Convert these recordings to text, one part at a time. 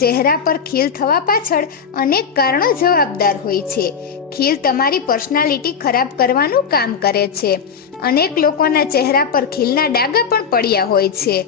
ચહેરા પર ખીલ થવા પાછળ અનેક કારણો જવાબદાર હોય છે. ખીલ તમારી પર્સનાલિટી ખરાબ કરવાનું કામ કરે છે. અનેક લોકોના ચહેરા પર ખીલના ડાઘા પણ પડ્યા હોય છે.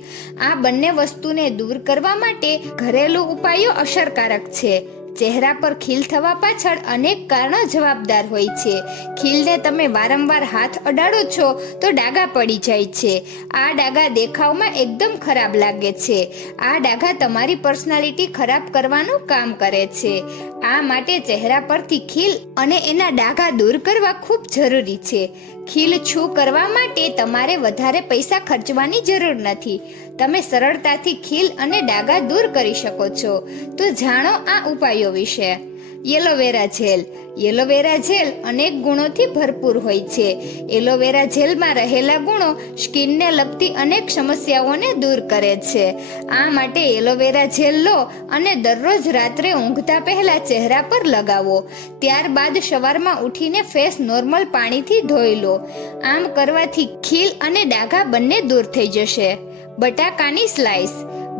આ બંને વસ્તુને દૂર કરવા માટે ઘરેલું ઉપાયો અસરકારક છે. ચહેરા પર ખીલ થવા પાછળ અનેક કારણો જવાબદાર હોય છે. ખીલને તમે વારંવાર હાથ અડાડો છો તો ડાઘા પડી જાય છે. આ ડાઘા દેખાવમાં એકદમ ખરાબ લાગે છે. આ ડાઘા તમારી પર્સનાલિટી ખરાબ કરવાનું કામ કરે છે. આ માટે ચહેરા પરથી ખીલ અને એના ડાઘા દૂર કરવા ખૂબ જરૂરી છે. ખીલ છું કરવા માટે તમારે વધારે પૈસા ખર્ચવાની જરૂર નથી. તમે સરળતાથી ખીલ અને ડાઘા દૂર કરી શકો છો. તો જાણો આ ઉપાયો. વિશે. Aloe vera gel. એલોવેરા જેલ અનેક ગુણોથી ભરપૂર હોય છે. એલોવેરા જેલમાં રહેલા ગુણો સ્કિનને લગતી અનેક સમસ્યાઓને દૂર કરે છે. આ માટે એલોવેરા જેલ લો અને દરરોજ રાત્રે ઊંઘતા પહેલા ચહેરા પર લગાવો. ત્યારબાદ સવારમાં ઉઠીને ફેસ નોર્મલ પાણીથી ધોઈ લો. આમ કરવાથી ખીલ અને ડાઘા બંને દૂર થઈ જશે. બટાકાની સ્લાઈસ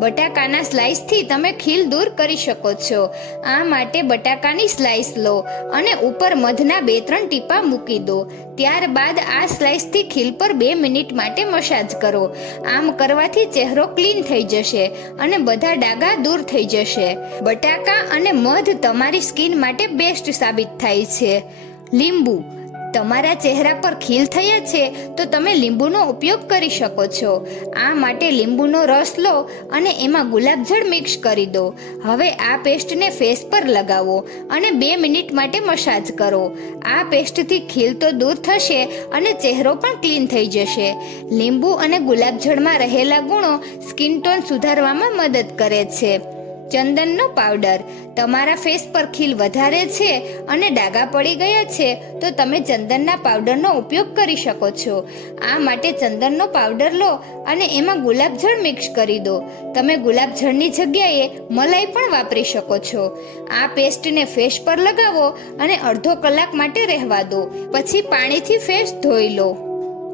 બટાકાના સ્લાઇસથી તમે ખીલ દૂર કરી શકો છો. આ માટે બટાકાની સ્લાઇસ લો અને ઉપર મધના બે ત્રણ ટીપા મૂકી દો. ત્યારબાદ આ સ્લાઇસથી ખીલ પર બે મિનિટ માટે મસાજ કરો. આમ કરવાથી ચહેરો ક્લીન થઈ જશે અને બધા ડાઘા દૂર થઈ જશે. બટાકા અને મધ તમારી સ્કિન માટે બેસ્ટ સાબિત થાય છે. લીંબુ. તમારા ચહેરા પર ખીલ થયા છે, તો તમે લીંબુનો ઉપયોગ કરી શકો છો. આ માટે લીંબુનો રસ લો અને એમાં ગુલાબજળ મિક્સ કરી દો. હવે આ પેસ્ટને ફેસ પર લગાવો અને બે મિનિટ માટે મસાજ કરો. આ પેસ્ટથી ખીલ તો દૂર થશે અને ચહેરો પણ ક્લીન થઈ જશે. લીંબુ અને ગુલાબજળમાં રહેલા ગુણો સ્કિન ટોન સુધારવામાં મદદ કરે છે. ચંદનનો પાવડર. તમારા ફેસ પર ખીલ વધારે છે અને ડાઘા પડી ગયા છે, તો તમે ચંદનના પાવડરનો ઉપયોગ કરી શકો છો. આ માટે ચંદનનો પાવડર લો અને એમાં ગુલાબજળ મિક્સ કરી દો. તમે ગુલાબજળની જગ્યાએ મલાઈ પણ વાપરી શકો છો. આ પેસ્ટને ફેસ પર લગાવો અને અડધો કલાક માટે રહેવા દો. પછી પાણીથી ફેસ ધોઈ લો.